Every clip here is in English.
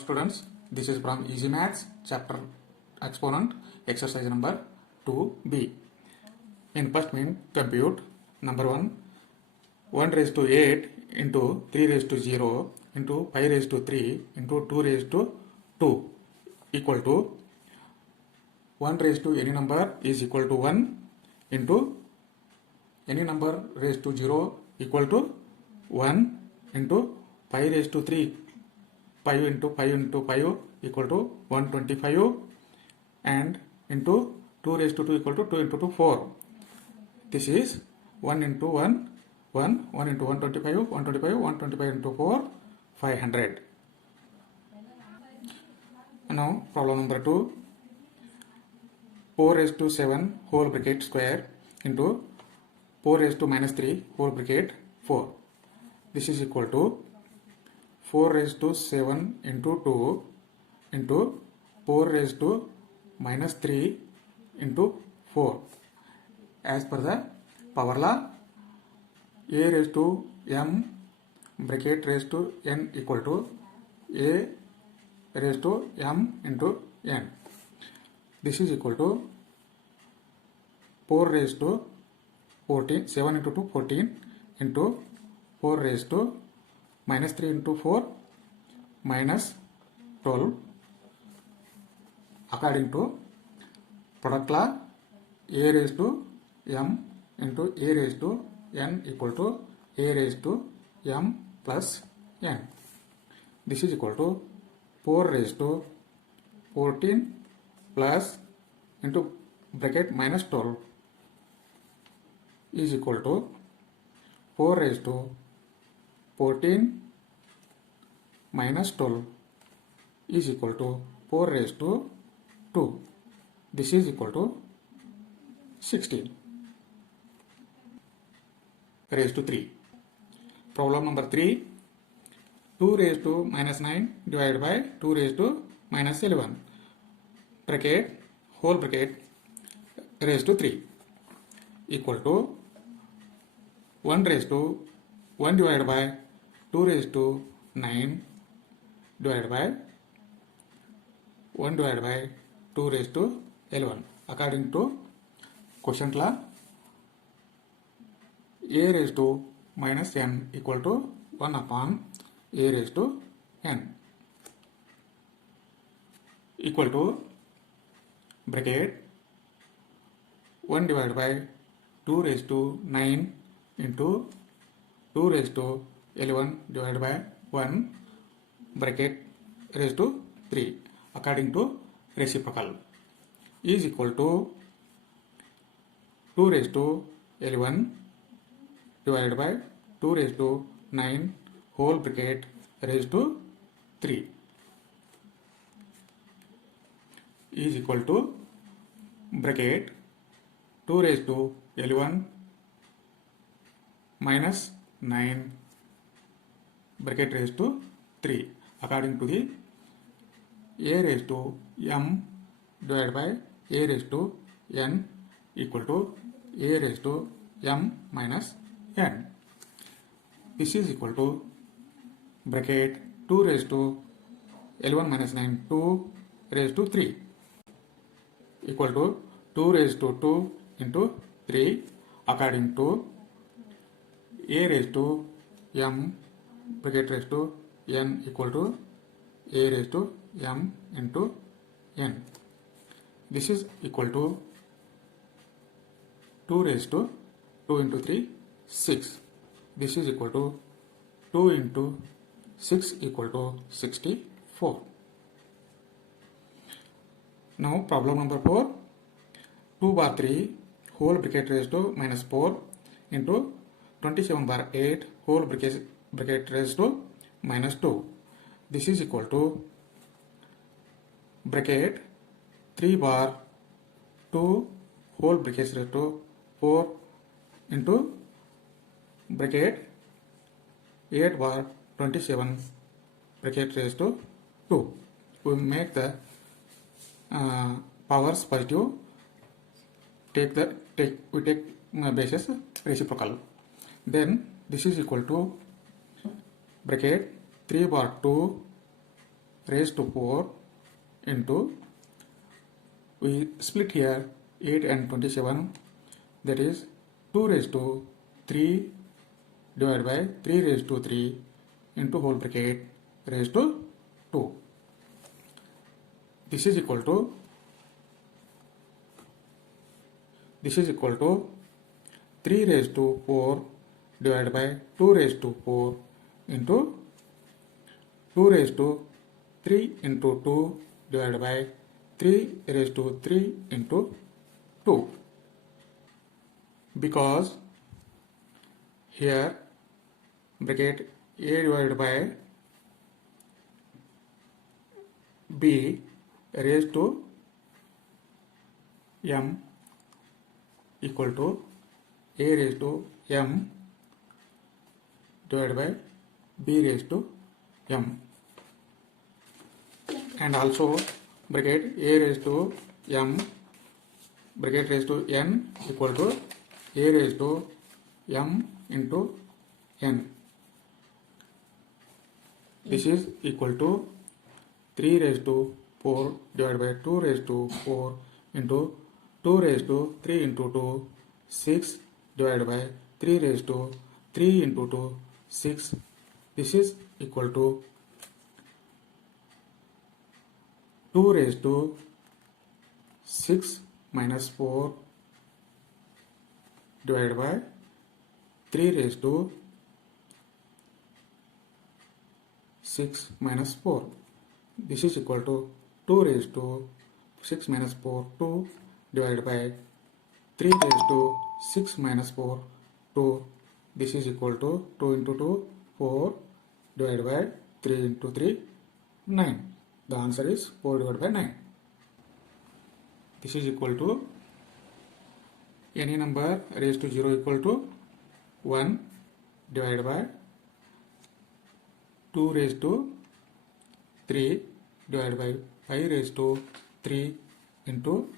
Students, this is from Easy Maths chapter exponent exercise number 2b. In first mean compute number 1 raised to 8 into 3 raised to 0 into 5 raised to 3 into 2 raised to 2 equal to 1 raised to any number is equal to 1 into any number raised to 0 equal to 1 into 5 raised to 3 5 into 5 into 5 equal to 125 and into 2 raised to 2 equal to 2 into 2 4. This is 1 into 1 1 into 125 into 4 500. Now problem number 2, 4 raised to 7 whole bracket square into 4 raised to minus 3 whole bracket 4. This is equal to 4 raised to 7 into 2 into 4 raised to minus 3 into 4. As per the power law, a raised to m bracket raised to n equal to a raised to m into n. This is equal to 4 raised to 14, 7 into 2 14 into 4 raised to minus 3 into 4 minus 12. According to product law, a raised to m into a raised to n equal to a raised to m plus n. This is equal to 4 raised to 14 plus into bracket minus 12 is equal to 4 raised to 14 minus 12 is equal to 4 raised to 2. This is equal to 16 raised to 3. Problem number 3, 2 raised to minus 9 divided by 2 raised to minus 11 bracket whole bracket raised to 3 equal to 1 raised to 1 divided by 2 raised to 9 divided by 1 divided by 2 raised to 11. According to quotient law, a raised to minus n equal to 1 upon a raised to n equal to bracket 1 divided by 2 raised to 9 into 2 raised to 11 divided by 1 bracket raised to 3 according to reciprocal is equal to 2 raised to 11 divided by 2 raised to 9 whole bracket raised to 3 is equal to bracket 2 raised to 11 minus 9 bracket raised to 3 according to the a raised to m divided by a raised to n equal to a raised to m minus n. This is equal to bracket 2 raised to 11 minus 9 2 raised to 3 equal to 2 raised to 2 into 3 according to a raised to m bracket raised to n equal to a raised to m into n. This is equal to 2 raised to 2 into 3 6. This is equal to 2 into 6 equal to 64. Now problem number 4, 2 bar 3 whole bracket raised to minus 4 into 27 bar 8 whole bracket raised to minus 2. This is equal to bracket 3 bar 2 whole bracket raised to 4 into bracket 8 bar 27 bracket raised to 2. We make the powers positive. We take basis reciprocal. Then this is equal to bracket 3 bar 2 raised to 4 into, we split here 8 and 27, that is 2 raised to 3 divided by 3 raised to 3 into whole bracket raised to 2. This is equal to 3 raised to 4 divided by 2 raised to 4 into 2 raised to 3 into 2 divided by 3 raised to 3 into 2. Because here bracket A divided by B raised to M equal to A raised to M divided by B raised to M, and also bracket A raised to M bracket raised to N equal to A raised to M into N. This is equal to 3 raised to 4 divided by 2 raised to 4 into 2 raised to 3 into 2, 6 divided by 3 raised to 3 into 2, 6. This is equal to 2 raised to 6 minus 4 divided by 3 raised to 6 minus 4. This is equal to 2 raised to 6 minus 4, 2 divided by 3 raised to 6 minus 4, 2. This is equal to 2 into 2, 4 divided by 3 into 3, 9. The answer is 4 divided by 9. This is equal to any number raised to 0 equal to 1 divided by 2 raised to 3 divided by 5 raised to 3 into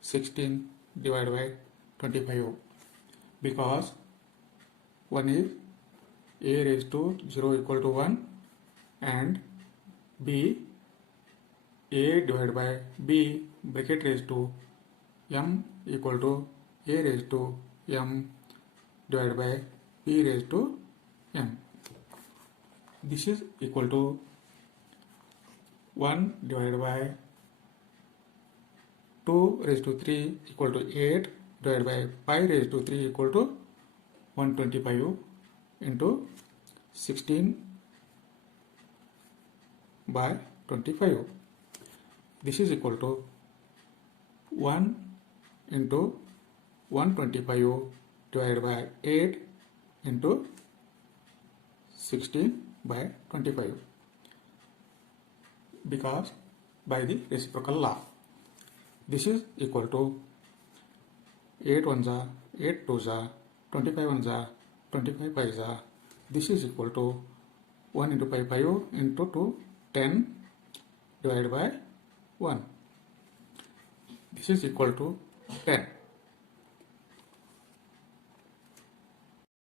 16 divided by 25, because 1 is A raised to 0 equal to 1 and B A divided by B bracket raised to M equal to A raised to M divided by B raised to M. This is equal to 1 divided by 2 raised to 3 equal to 8 divided by 5 raised to 3 equal to 125 into 16 by 25. This is equal to 1 into 125 divided by 8 into 16 by 25, because by the reciprocal law. This is equal to 8 ones are 8 twos are 25 ones are 25 pies are. This is equal to 1 into 5 into 2 10 divided by 1. This is equal to 10.